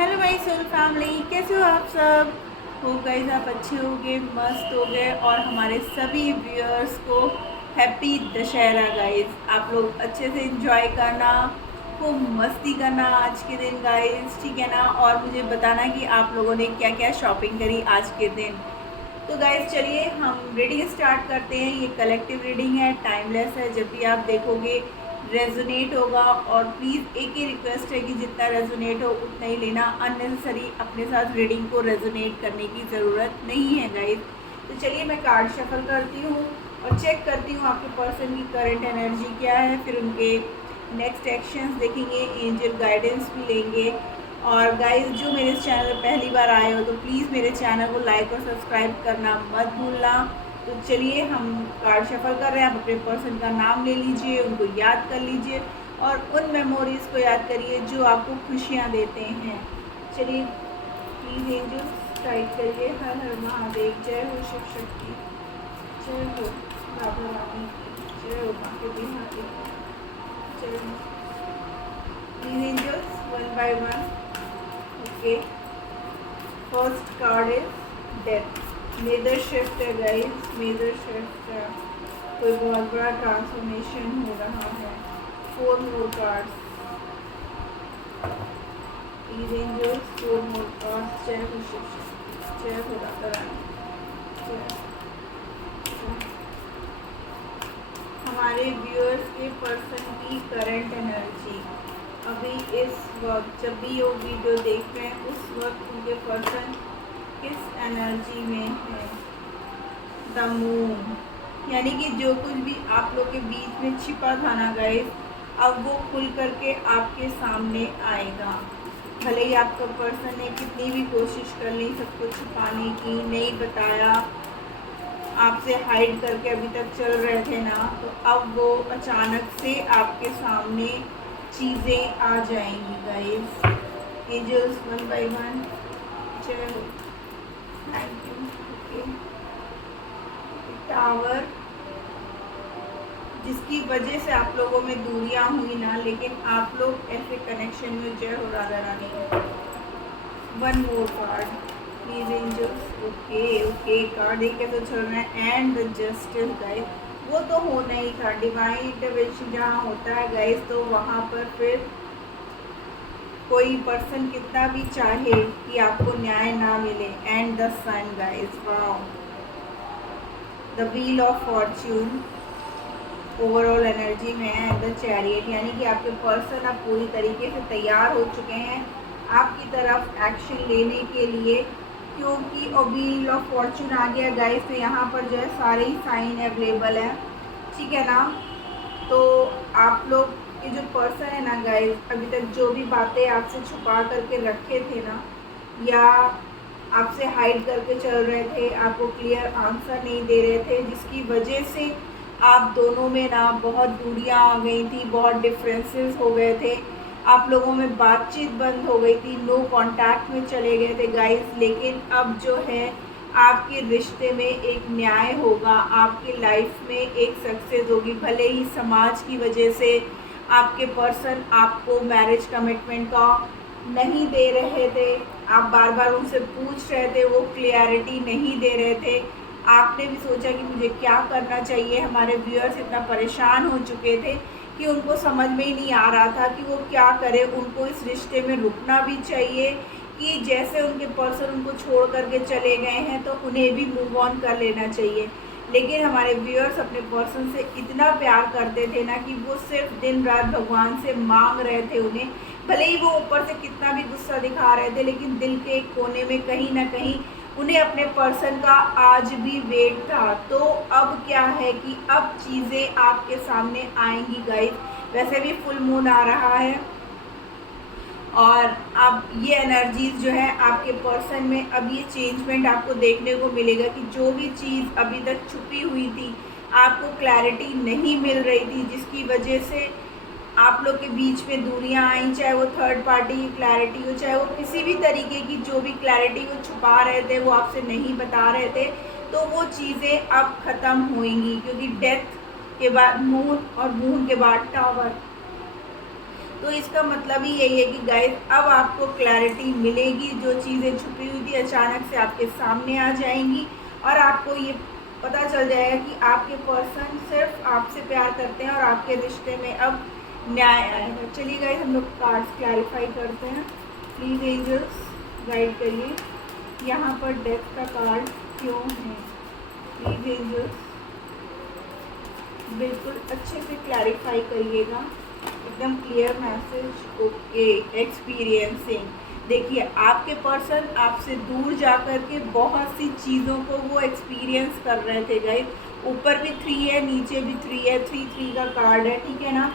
Hello my soul family, कैसे हो आप सब। होप गाइस आप अच्छे होंगे, मस्त हो गए। और हमारे सभी व्यूअर्स को हैप्पी दशहरा गाइस। आप लोग अच्छे से एंजॉय करना, खूब मस्ती करना आज के दिन गाइस, ठीक है ना। और मुझे बताना कि आप लोगों ने क्या क्या शॉपिंग करी आज के दिन। तो गाइस चलिए हम रीडिंग स्टार्ट करते हैं। ये कलेक्टिव रीडिंग है, टाइमलेस है। जब भी आप देखोगे रेजोनेट होगा। और प्लीज़ एक ही रिक्वेस्ट है कि जितना रेजोनेट हो उतना ही लेना। अननेसेसरी अपने साथ रीडिंग को रेजोनेट करने की ज़रूरत नहीं है गाइस। तो चलिए मैं कार्ड शफल करती हूँ और चेक करती हूँ आपके पर्सन की करंट एनर्जी क्या है। फिर उनके नेक्स्ट एक्शंस देखेंगे, एंजल गाइडेंस भी लेंगे। और गाइस जो मेरे इस चैनल पर पहली बार आए हो तो प्लीज़ मेरे चैनल को लाइक और सब्सक्राइब करना मत भूलना। तो चलिए हम कार्ड शफल कर रहे हैं। आप अपने पर्सन का नाम ले लीजिए, उनको याद कर लीजिए और उन मेमोरीज़ को याद करिए जो आपको खुशियाँ देते हैं। चलिए प्लीज़ एंजल्स गाइड करिए। हर हर महादेव, जय हो शिव शक्ति, जय हो राधा रानी की, जय हो माँ के बिहारी की, जय हो। Please angels one by one. Okay, first card is death. Major shift है गाइस, मेजर शिफ्ट है। कोई बहुत बड़ा ट्रांसफॉर्मेशन हो रहा है। 4 more cards, please angels 4 more cards. जय हो शिव शक्ति, जय हो राधा रानी, जय। हमारे व्यूअर्स के पर्सन की करंट एनर्जी अभी इस वक्त, जब भी वो वीडियो देख रहे हैं उस वक्त उनके पर्सन किस एनर्जी में है। द मून, यानी कि जो कुछ भी आप लोग के बीच में छिपा था ना गाइस, अब वो खुल करके आपके सामने आएगा। भले ही आपका पर्सन ने कितनी भी कोशिश कर ली सब कुछ छुपाने की, नहीं बताया, आपसे हाइड करके अभी तक चल रहे थे ना, तो अब वो अचानक से आपके सामने चीज़ें आ जाएंगी guys. Angels one by one, जय हो, थैंक यू। ओके, टावर, जिसकी वजह से आप लोगों में दूरियां हुई ना, लेकिन आप लोग ऐसे कनेक्शन में, जय हो Radha Rani. One more card please angels. Okay okay, card एक तो चल रहा है एंड द जस्टिस गाइस। वो तो होना ही था, डिवाइन इंटरवेंशन जहाँ होता है गाइस, तो वहाँ पर फिर कोई पर्सन कितना भी चाहे कि आपको न्याय ना मिले। And the sun guys, wow, the wheel of fortune overall energy में है। द चैरियट, यानी कि आपके पर्सन अब पूरी तरीके से तैयार हो चुके हैं आपकी तरफ एक्शन लेने के लिए, क्योंकि व्हील ऑफ फॉर्च्यून आ गया गाइस। तो यहाँ पर जो है सारे ही साइन अवेलेबल हैं, ठीक है ना। तो आप लोग के जो पर्सन है ना गाइस, अभी तक जो भी बातें आपसे छुपा करके रखे थे ना, या आपसे हाइड करके चल रहे थे, आपको क्लियर आंसर नहीं दे रहे थे, जिसकी वजह से आप दोनों में ना बहुत दूरियां आ गई थी, बहुत डिफरेंसेस हो गए थे, आप लोगों में बातचीत बंद हो गई थी, नो कांटेक्ट में चले गए थे गाइस। लेकिन अब जो है आपके रिश्ते में एक न्याय होगा, आपकी लाइफ में एक सक्सेस होगी। भले ही समाज की वजह से आपके पर्सन आपको मैरिज कमिटमेंट का नहीं दे रहे थे, आप बार बार उनसे पूछ रहे थे, वो क्लियरिटी नहीं दे रहे थे। आपने भी सोचा कि मुझे क्या करना चाहिए। हमारे व्यूअर्स इतना परेशान हो चुके थे कि उनको समझ में ही नहीं आ रहा था कि वो क्या करें। उनको इस रिश्ते में रुकना भी चाहिए कि जैसे उनके पर्सन उनको छोड़ करके चले गए हैं तो उन्हें भी मूव ऑन कर लेना चाहिए। लेकिन हमारे व्यूअर्स अपने पर्सन से इतना प्यार करते थे ना कि वो सिर्फ दिन रात भगवान से मांग रहे थे उन्हें। भले ही वो ऊपर से कितना भी गुस्सा दिखा रहे थे, लेकिन दिल के एक कोने में कहीं ना कहीं उन्हें अपने पर्सन का आज भी वेट था। तो अब क्या है कि अब चीज़ें आपके सामने आएंगी गाइस। वैसे भी फुल मून आ रहा है और अब ये एनर्जीज जो है आपके पर्सन में, अब ये चेंजमेंट आपको देखने को मिलेगा कि जो भी चीज़ अभी तक छुपी हुई थी, आपको क्लैरिटी नहीं मिल रही थी, जिसकी वजह से आप लोग के बीच में दूरियां आई, चाहे वो थर्ड पार्टी की क्लैरिटी हो, चाहे वो किसी भी तरीके की जो भी क्लैरिटी वो छुपा रहे थे, वो आपसे नहीं बता रहे थे, तो वो चीज़ें अब ख़त्म होंगी। क्योंकि डेथ के बाद मून और मून के बाद टावर, तो इसका मतलब ही यही है कि गाइस अब आपको क्लैरिटी मिलेगी, जो चीज़ें छुपी हुई थी अचानक से आपके सामने आ जाएंगी और आपको ये पता चल जाएगा कि आपके पर्सन सिर्फ आपसे प्यार करते हैं और आपके रिश्ते में अब न्याय आएगा। चलिए गाइस हम लोग कार्ड्स क्लैरिफाई करते हैं। प्लीज़ एंजल्स गाइड करिए, यहाँ पर डेथ का कार्ड क्यों है? प्लीज़ एंजल्स बिल्कुल अच्छे से क्लैरिफाई करिएगा, एकदम क्लियर मैसेज। Okay, experiencing. देखिए आपके पर्सन आपसे दूर जा कर के बहुत सी चीज़ों को वो एक्सपीरियंस कर रहे थे गाइस। ऊपर भी 3 है, नीचे भी 3 है, 3 का कार्ड है, ठीक है ना।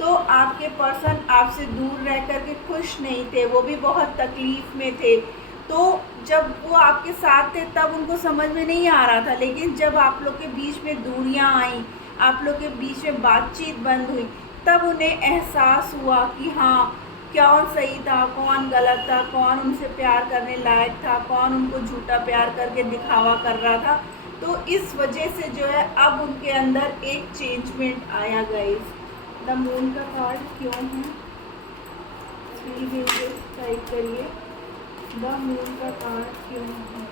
तो आपके पर्सन आपसे दूर रह कर के खुश नहीं थे, वो भी बहुत तकलीफ़ में थे। तो जब वो आपके साथ थे तब उनको समझ में नहीं आ रहा था, लेकिन जब आप लोग के बीच में दूरियां आई, आप लोग के बीच में बातचीत बंद हुई, तब उन्हें एहसास हुआ कि हाँ कौन सही था, कौन गलत था, कौन उनसे प्यार करने लायक था, कौन उनको झूठा प्यार करके दिखावा कर रहा था। तो इस वजह से जो है अब उनके अंदर एक चेंजमेंट आया गाइस। द मून का कार्ड क्यों है? प्लीज टाइप करिए, द मून का कार्ड क्यों है?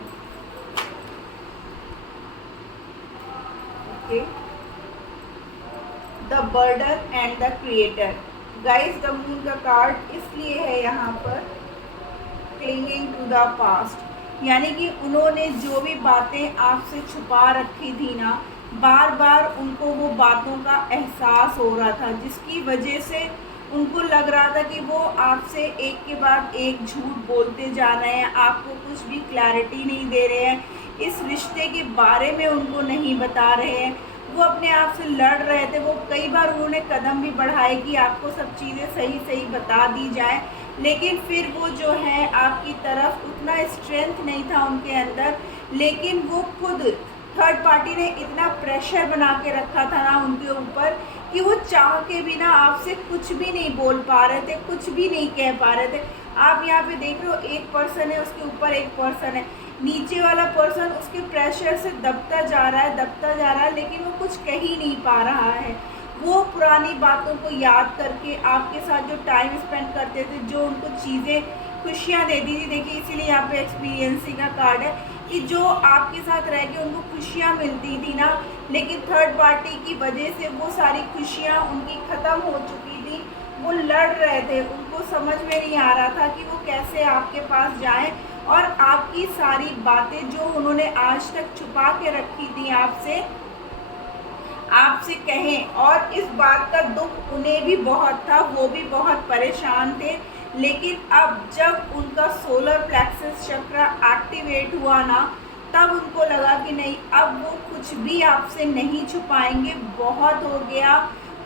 Okay, the burden and the creator. Guys the moon का कार्ड इसलिए है यहाँ पर क्लिंगिंग टू द पास्ट, यानी कि उन्होंने जो भी बातें आपसे छुपा रखी थी ना, बार बार उनको वो बातों का एहसास हो रहा था, जिसकी वजह से उनको लग रहा था कि वो आपसे एक के बाद एक झूठ बोलते जा रहे हैं, आपको कुछ भी क्लैरिटी नहीं दे रहे हैं, इस रिश्ते के बारे में उनको नहीं बता रहे हैं, वो अपने आप से लड़ रहे थे। वो कई बार उन्होंने कदम भी बढ़ाए कि आपको सब चीज़ें सही सही बता दी जाए, लेकिन फिर वो जो है आपकी तरफ उतना स्ट्रेंथ नहीं था उनके अंदर। लेकिन वो खुद थर्ड पार्टी ने इतना प्रेशर बना के रखा था ना उनके ऊपर कि वो चाह के भी ना आपसे कुछ भी नहीं बोल पा रहे थे, कुछ भी नहीं कह पा रहे थे। आप यहाँ पे देख रहे हो एक पर्सन है, उसके ऊपर एक पर्सन है, नीचे वाला पर्सन उसके प्रेशर से दबता जा रहा है, लेकिन वो कुछ कह ही नहीं पा रहा है। वो पुरानी बातों को याद करके आपके साथ जो टाइम स्पेंड करते थे, जो उनको चीज़ें खुशियाँ देती थी, देखिए इसीलिए यहाँ पे एक्सपीरियंसिंग का कार्ड है कि जो आपके साथ रह के उनको खुशियाँ मिलती थी ना, लेकिन थर्ड पार्टी की वजह से वो सारी खुशियाँ उनकी ख़त्म हो चुकी थी। वो लड़ रहे थे, उनको समझ में नहीं आ रहा था कि वो कैसे आपके पास जाएं और आपकी सारी बातें जो उन्होंने आज तक छुपा के रखी थी आपसे कहें। और इस बात का दुख उन्हें भी बहुत था, वो भी बहुत परेशान थे। लेकिन अब जब उनका सोलर प्लेक्सस चक्र एक्टिवेट हुआ ना, तब उनको लगा कि नहीं, अब वो कुछ भी आपसे नहीं छुपाएंगे, बहुत हो गया,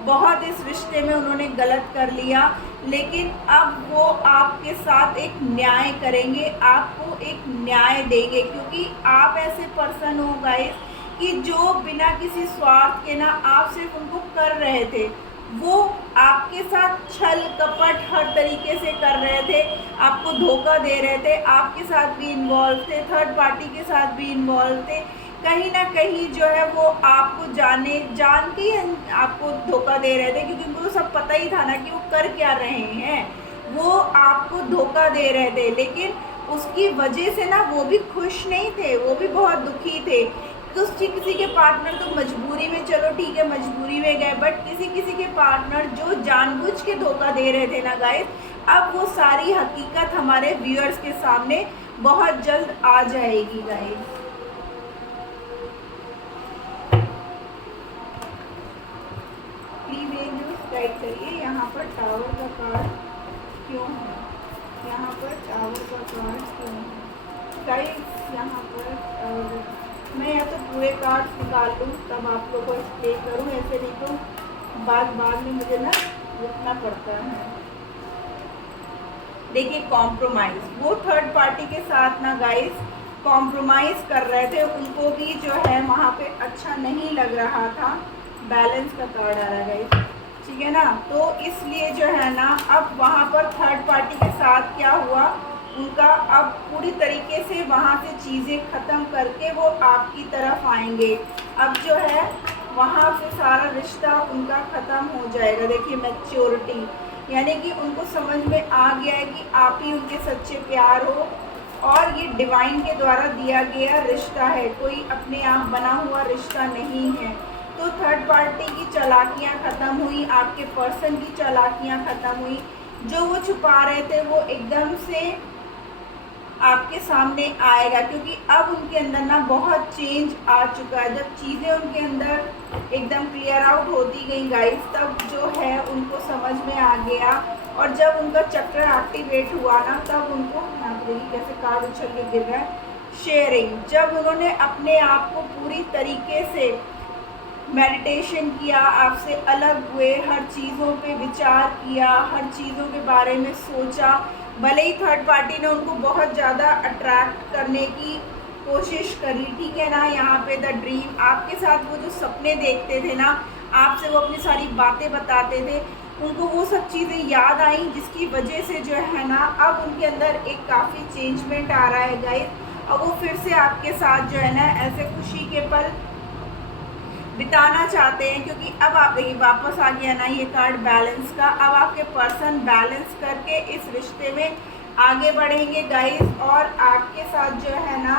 बहुत इस रिश्ते में उन्होंने गलत कर लिया। लेकिन अब वो आपके साथ एक न्याय करेंगे, आपको एक न्याय देंगे, क्योंकि आप ऐसे पर्सन हो गाइस कि जो बिना किसी स्वार्थ के ना आप सिर्फ उनको कर रहे थे, वो आपके साथ छल कपट हर तरीके से कर रहे थे, आपको धोखा दे रहे थे, आपके साथ भी इन्वॉल्व थे, थर्ड पार्टी के साथ भी इन्वॉल्व थे। कहीं ना कहीं जो है वो आपको जान के ही आपको धोखा दे रहे थे, क्योंकि उनको तो सब पता ही था ना कि वो कर क्या रहे हैं, वो आपको धोखा दे रहे थे। लेकिन उसकी वजह से ना वो भी खुश नहीं थे, वो भी बहुत दुखी थे। कुछ किसी के पार्टनर तो मजबूरी में, चलो ठीक है मजबूरी में गए, बट किसी के पार्टनर जो जानबूझ के धोखा दे रहे थे ना गाइस, अब वो सारी हकीकत हमारे व्यूअर्स के सामने बहुत जल्द आ जाएगी गाइस। प्लीज एंजल्स गाइड करिए, यहाँ पर टावर का कार्ड क्यों है? यहाँ पर टावर का कार्ड क्यों है गाइस? यहाँ पर मैं या तो पूरे कार्ड्स निकाल लूँ तब आप लोगों को एक्सप्लेन करूँ, ऐसे नहीं तो बाद में मुझे ना रुकना पड़ता है। देखिए कॉम्प्रोमाइज़, वो थर्ड पार्टी के साथ ना गाइस कॉम्प्रोमाइज़ कर रहे थे, उनको भी जो है वहाँ पे अच्छा नहीं लग रहा था। बैलेंस का कार्ड आ रहा है गाइस, ठीक है ना। तो इसलिए जो है ना अब वहाँ पर थर्ड पार्टी के साथ क्या हुआ, उनका अब पूरी तरीके से वहाँ से चीज़ें ख़त्म करके वो आपकी तरफ आएंगे। अब जो है वहाँ से सारा रिश्ता उनका ख़त्म हो जाएगा। देखिए मैच्योरिटी, यानी कि उनको समझ में आ गया है कि आप ही उनके सच्चे प्यार हो और ये डिवाइन के द्वारा दिया गया रिश्ता है, कोई अपने आप बना हुआ रिश्ता नहीं है। तो थर्ड पार्टी की चालाकियाँ ख़त्म हुई, आपके पर्सन की चालाकियाँ ख़त्म हुई। जो वो छुपा रहे थे वो एकदम से आपके सामने आएगा, क्योंकि अब उनके अंदर ना बहुत चेंज आ चुका है। जब चीज़ें उनके अंदर एकदम क्लियर आउट होती गई गाइस, तब जो है उनको समझ में आ गया। और जब उनका चक्र एक्टिवेट हुआ ना, तब उनको यहाँ पर देखिए कैसे कार्ड उछल के गिर रहा है। शेयरिंग, जब उन्होंने अपने आप को पूरी तरीके से मेडिटेशन किया, आपसे अलग हुए, हर चीज़ों पे विचार किया, हर चीज़ों के बारे में सोचा। भले ही थर्ड पार्टी ने उनको बहुत ज़्यादा अट्रैक्ट करने की कोशिश करी, ठीक है ना। यहाँ पे द ड्रीम, आपके साथ वो जो सपने देखते थे ना, आपसे वो अपनी सारी बातें बताते थे, उनको वो सब चीज़ें याद आई, जिसकी वजह से जो है ना अब उनके अंदर एक काफ़ी चेंजमेंट आ रहा है गाइस। और वो फिर से आपके साथ जो है ना ऐसे खुशी के पल बिताना चाहते हैं, क्योंकि अब आप देखिए वापस आ गया ना ये कार्ड बैलेंस का। अब आपके पर्सन बैलेंस करके इस रिश्ते में आगे बढ़ेंगे गाइस, और आपके साथ जो है ना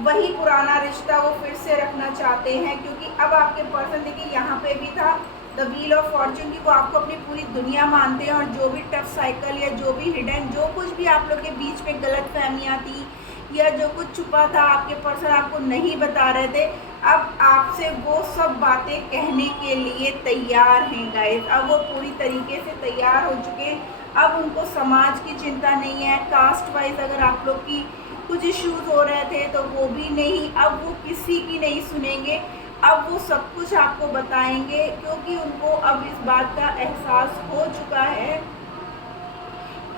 वही पुराना रिश्ता वो फिर से रखना चाहते हैं। क्योंकि अब आपके पर्सन देखिए यहाँ पे भी था द व्हील ऑफ फॉर्चून, की वो आपको अपनी पूरी दुनिया मानते हैं, और जो भी टफ साइकिल या जो भी हिडन, जो कुछ भी आप लोग के बीच में गलत फहमियाँ थी या जो कुछ छुपा था, आपके पर्सन आपको नहीं बता रहे थे, अब आपसे वो सब बातें कहने के लिए तैयार हैं गाइस। अब वो पूरी तरीके से तैयार हो चुके हैं। अब उनको समाज की चिंता नहीं है, कास्ट वाइज अगर आप लोग की कुछ इश्यूज हो रहे थे तो वो भी नहीं, अब वो किसी की नहीं सुनेंगे। अब वो सब कुछ आपको बताएंगे, क्योंकि उनको अब इस बात का एहसास हो चुका है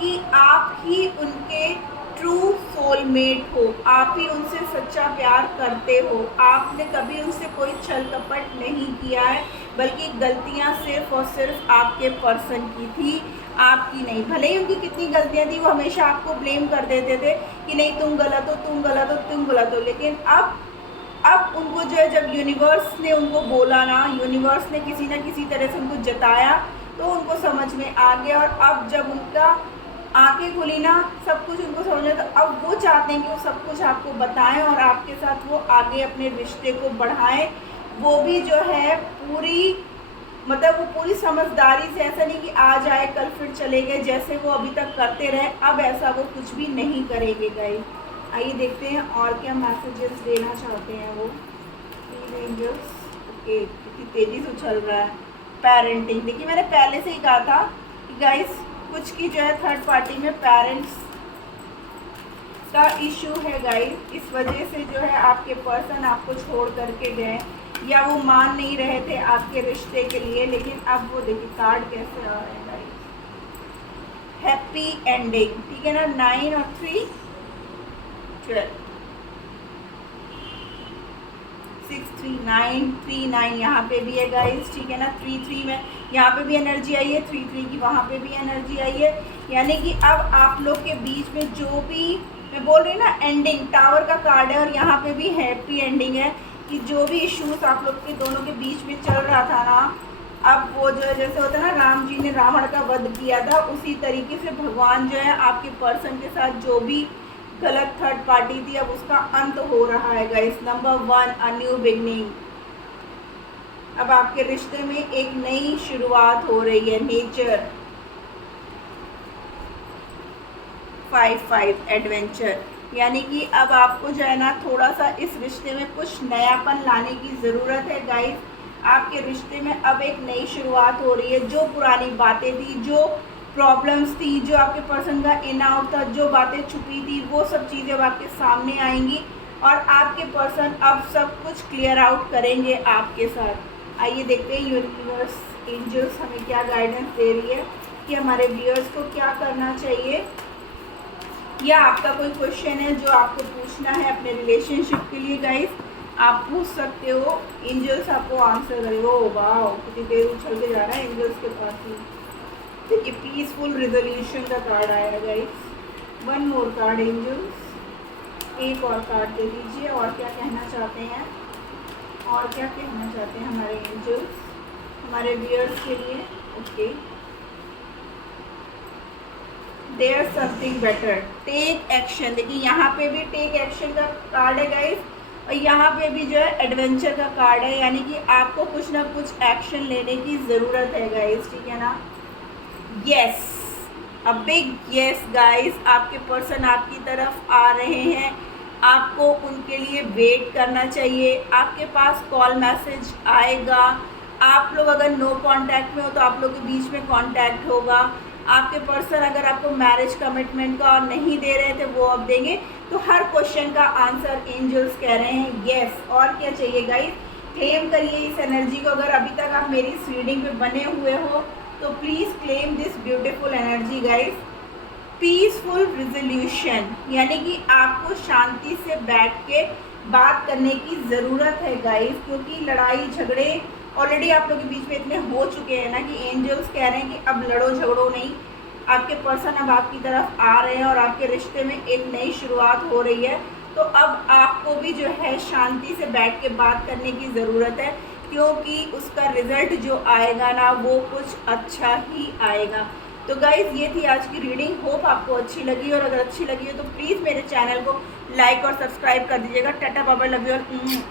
कि आप ही उनके ट्रू सोलमेट हो, आप ही उनसे सच्चा प्यार करते हो। आपने कभी उनसे कोई छल कपट नहीं किया है, बल्कि गलतियां सिर्फ और सिर्फ आपके पर्सन की थी, आपकी नहीं। भले ही उनकी कितनी गलतियां थी, वो हमेशा आपको ब्लेम कर देते थे कि नहीं तुम गलत हो, तुम गलत हो, तुम गलत हो। लेकिन अब उनको जो है, जब यूनिवर्स ने उनको बोला ना, यूनिवर्स ने किसी न किसी तरह से उनको जताया, तो उनको समझ में आ गया। और अब जब उनका आंखें खुली ना, सब कुछ उनको समझ में, तो अब वो चाहते हैं कि वो सब कुछ आपको बताएं और आपके साथ वो आगे अपने रिश्ते को बढ़ाएं। वो भी जो है पूरी, मतलब वो पूरी समझदारी से, ऐसा नहीं कि आज आए कल फिर चले गए जैसे वो अभी तक करते रहे, अब ऐसा वो कुछ भी नहीं करेंगे गाइस। आइए देखते हैं और क्या मैसेजेस देना चाहते हैं वो एंजल्स। ओके, कितनी तेज़ी से उछल रहा है। पेरेंटिंग, देखिए मैंने पहले से ही कहा था कि गाइस कुछ की जो है थर्ड पार्टी में पेरेंट्स का इशू है गाइस। इस वजह से जो है आपके पर्सन आपको छोड़ करके गए, या वो मान नहीं रहे थे आपके रिश्ते के लिए। लेकिन अब वो देखिए कार्ड कैसे आ रहे हैं गाइस, हैप्पी एंडिंग, ठीक है ना। 9 और 3 12, 6 3 9 3 9 यहाँ पे भी है गाइस, ठीक है ना। 3 3 में यहाँ पे भी एनर्जी आई है, 3 3 की वहाँ पे भी एनर्जी आई है। यानी कि अब आप लोग के बीच में जो भी, मैं बोल रही ना एंडिंग, टावर का कार्ड है, और यहाँ पे भी हैप्पी एंडिंग है कि जो भी इश्यूज आप लोग के दोनों के बीच में चल रहा था ना, अब वो जो है, जैसे होता है ना राम जी ने रावण का वध किया था, उसी तरीके से भगवान जो है आपके पर्सन के साथ जो भी गलत थर्ड पार्टी थी, अब उसका अंत हो रहा है guys. Number 1, a new beginning. अब आपके रिश्ते में एक नई शुरुआत हो रही है। नेचर 5 एडवेंचर, यानी कि अब आपको जो है ना थोड़ा सा इस रिश्ते में कुछ नयापन लाने की ज़रूरत है गाइस। आपके रिश्ते में अब एक नई शुरुआत हो रही है। जो पुरानी बातें थी, जो प्रॉब्लम्स थी, जो आपके पर्सन का इन आउट था, जो बातें छुपी थी, वो सब चीज़ें अब आपके सामने आएंगी, और आपके पर्सन अब सब कुछ क्लियर आउट करेंगे आपके साथ। आइए देखते हैं यूनिवर्स एंजल्स हमें क्या गाइडेंस दे रही है कि हमारे व्यूअर्स को क्या करना चाहिए, या आपका कोई क्वेश्चन है जो आपको पूछना है अपने रिलेशनशिप के लिए गाइस, आप पूछ सकते हो। एंजल्स आपको आंसर करेगा। ओ वाह, कितनी देर उछल के जा रहा है एंजल्स के पास ही। देखिए पीसफुल रिजोल्यूशन का कार्ड आया गाइस। 1 मोर कार्ड एंजल्स, एक और कार्ड दे दीजिए। और क्या कहना चाहते हैं, और क्या कहना चाहते हैं हमारे एंजल्स हमारे व्यूअर्स के लिए। Okay, there something better, take action. देखिए यहाँ पे भी टेक एक्शन का कार्ड है गाइस, और यहाँ पे भी जो है एडवेंचर का कार्ड है, यानी कि आपको कुछ ना कुछ एक्शन लेने की ज़रूरत है गाइस, ठीक है ना। Yes, a big yes guys, आपके पर्सन आपकी तरफ आ रहे हैं, आपको उनके लिए वेट करना चाहिए, आपके पास कॉल मैसेज आएगा। आप लोग अगर नो कांटेक्ट में हो तो आप लोग के बीच में कांटेक्ट होगा। आपके पर्सन अगर आपको मैरिज कमिटमेंट का नहीं दे रहे थे वो अब देंगे। तो हर क्वेश्चन का आंसर एंजल्स कह रहे हैं यस। और क्या चाहिए गाइस, क्लेम करिए इस एनर्जी को। अगर अभी तक आप मेरी इस रीडिंग पे बने हुए हो तो please claim this beautiful energy guys. Peaceful resolution, यानी कि आपको शांति से बैठ के बात करने की ज़रूरत है गाइस, क्योंकि लड़ाई झगड़े ऑलरेडी आप लोगों के बीच में इतने हो चुके हैं ना कि एंजल्स कह रहे हैं कि अब लड़ो झगड़ो नहीं। आपके पर्सन अब आपकी तरफ आ रहे हैं और आपके रिश्ते में एक नई शुरुआत हो रही है। तो अब आपको भी जो है शांति से बैठ के बात करने की ज़रूरत है, क्योंकि उसका रिज़ल्ट जो आएगा ना वो कुछ अच्छा ही आएगा। तो गाइज़ ये थी आज की रीडिंग, होप आपको अच्छी लगी, और अगर अच्छी लगी हो तो प्लीज़ मेरे चैनल को लाइक और सब्सक्राइब कर दीजिएगा। Tata bye bye, love you all.